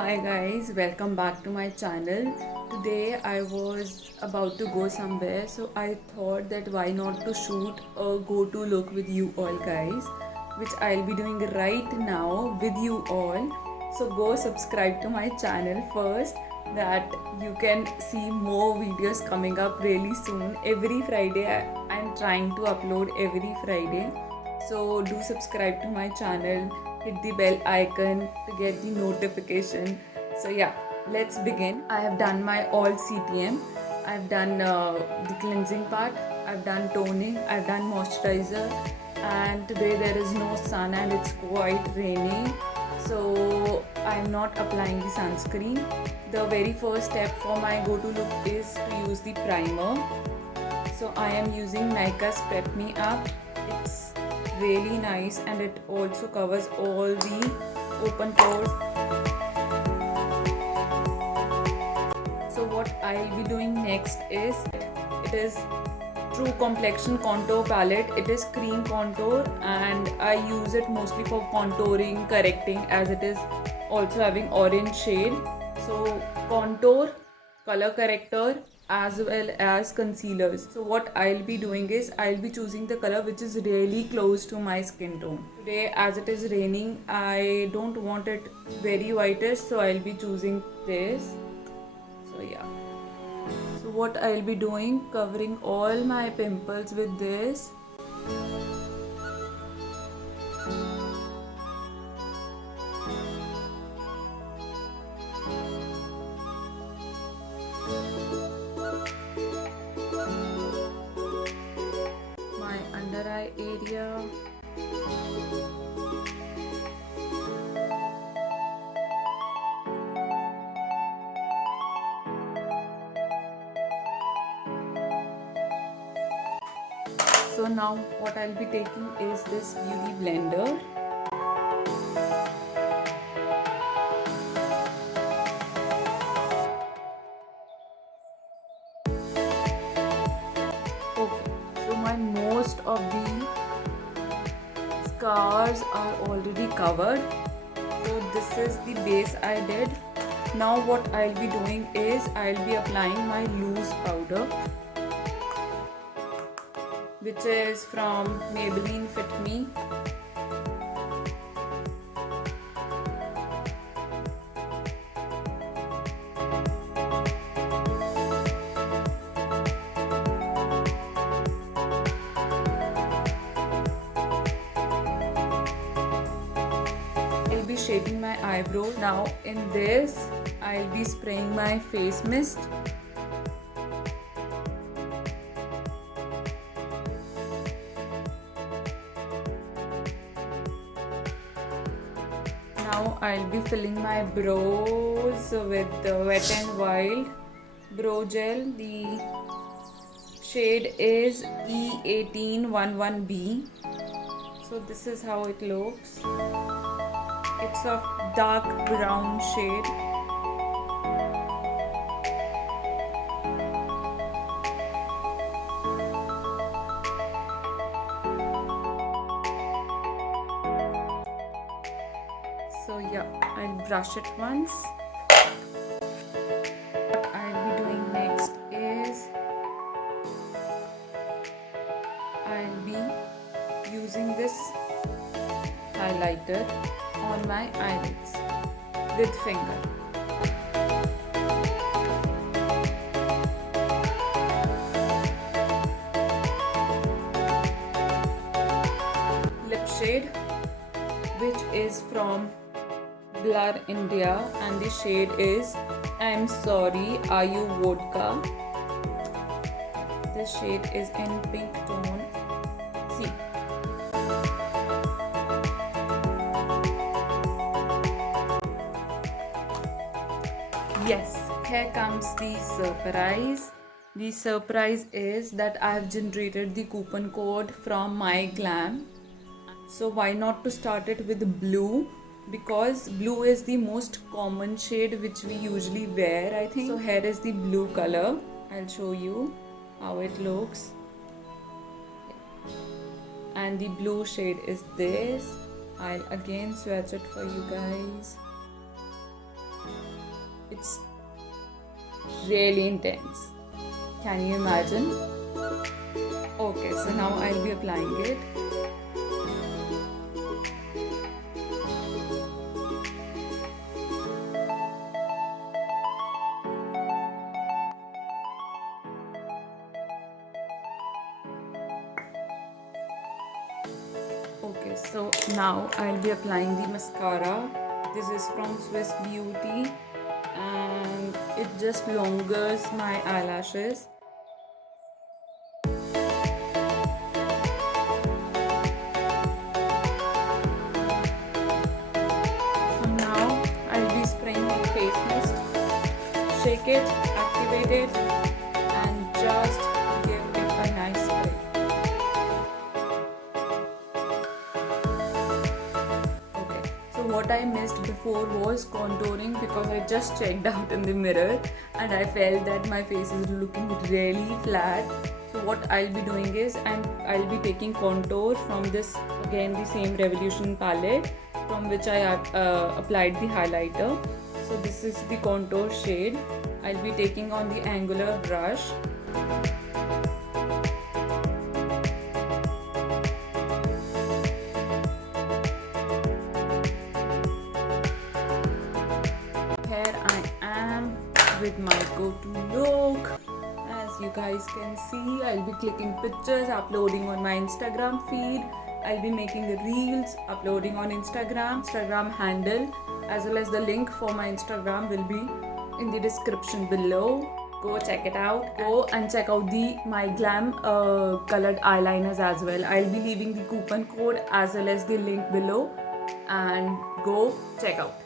Hi guys, welcome back to my channel. Today I was about to go somewhere, so I thought that why not to shoot a go-to look with you all guys, which I'll be doing right now with you all. So go subscribe to my channel first, that you can see more videos coming up really soon. Every Friday I'm trying to upload every Friday. So do subscribe to my channel, hit the bell icon to get the notification. So yeah, let's begin. I have done my all CTM. I've done the cleansing part. I've done toning. I've done moisturizer. And today there is no sun and it's quite rainy. So I'm not applying the sunscreen. The very first step for my go-to look is to use the primer. So I am using Nykaa's Prep Me Up. It's really nice and it also covers all the open pores. So what I'll be doing next is, it is True Complexion Contour Palette. It is cream contour and I use it mostly for contouring, correcting, as it is also having orange shade. So contour, color corrector, as well as concealers. So what I'll be doing is, I'll be choosing the color which is really close to my skin tone. Today as it is raining, I don't want it very whitish, so I'll be choosing this. So yeah. So what I'll be doing, covering all my pimples with this. My under eye area. So now what I'll be taking is this beauty blender. Okay, so my most of the scars are already covered. So this is the base I did. Now what I'll be doing is, I'll be applying my loose powder, which is from Maybelline Fit Me. I'll be shading my eyebrow. Now in this, I'll be spraying my face mist. Now I'll be filling my brows with the Wet n Wild brow gel. The shade is E1811B. So this is how it looks. It's of dark brown shade. So yeah, I'll brush it once. What I'll be doing next is, I'll be using this highlighter on my eyelids with finger. Lip shade, which is from Blur India, and the shade is I'm Sorry, Are You Vodka. This shade is in pink tone. See. Yes, here comes the surprise. The surprise is that I have generated the coupon code from MyGlam. So why not to start it with blue? Because blue is the most common shade which we usually wear, I think. So here is the blue color. I'll show you how it looks. And the blue shade is this. I'll again swatch it for you guys. It's really intense. Can you imagine? Okay, so now I'll be applying it. Okay, so now I'll be applying the mascara. This is from Swiss Beauty and it just longers my eyelashes. So now I'll be spraying my face mist. Shake it, activate it, and just give it a nice spray. Okay, so what I missed before was contouring because I just checked out in the mirror and I felt that my face is looking really flat. So what I'll be doing is, and I'll be taking contour from this, again the same Revolution palette from which I applied the highlighter. So this is the contour shade. I'll be taking on the angular brush. Here I am with my go-to look. As you guys can see, I'll be clicking pictures, uploading on my Instagram feed. I'll be making reels, uploading on Instagram handle, as well as the link for my Instagram will be in the description below. Go check it out. Go and check out my glam colored eyeliners as well. I'll be leaving the coupon code as well as the link below, and go check out.